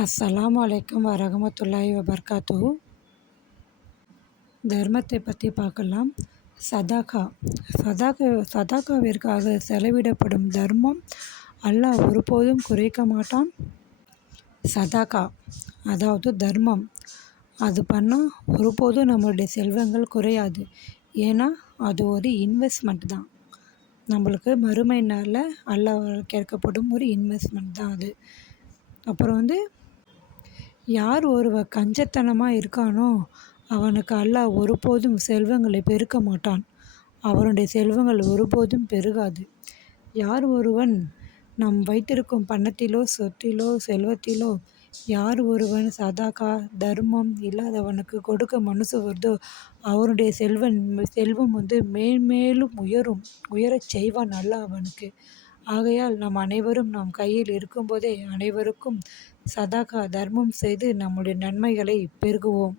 அஸ்ஸலாமு அலைக்கும் வரஹ்மத்துல்லாஹி வபரகாத்துஹு. தர்மத்தை பற்றி பார்க்கலாம். சதாகா சதாகாவிற்காக செலவிடப்படும் தர்மம் அல்லாஹ் ஒருபோதும் குறைக்க மாட்டான். சதாகா அதாவது தர்மம், அது பண்ணால் ஒருபோதும் நம்மளுடைய செல்வங்கள் குறையாது. ஏன்னா அது ஒரு இன்வெஸ்ட்மெண்ட் தான். நம்மளுக்கு மறுமை நாளில் அல்லாஹ் கேட்கப்படும் ஒரு இன்வெஸ்ட்மெண்ட் தான் அது. அப்புறம் யார் ஒருவர் கஞ்சத்தனமாக இருக்கானோ அவனுக்கு அல்லாஹ் ஒருபோதும் செல்வங்களை பெருக்க மாட்டான். அவனுடைய செல்வங்கள் ஒருபோதும் பெருகாது. யார் ஒருவன் நாம் வைத்திருக்கும் பணத்திலோ சொத்திலோ செல்வத்திலோ யார் ஒருவன் சதாகா தர்மம் இல்லாதவனுக்கு கொடுக்க மனசு வருதோ அவனுடைய செல்வம் மேன்மேலும் உயரச் செய்வான் அல்லாஹ் அவனுக்கு. ஆகையால் நாம் அனைவரும் நம் கையில் இருக்கும்போதே அனைவருக்கும் சதாகா தர்மம் செய்து நம்முடைய நன்மைகளை பெருகுவோம்.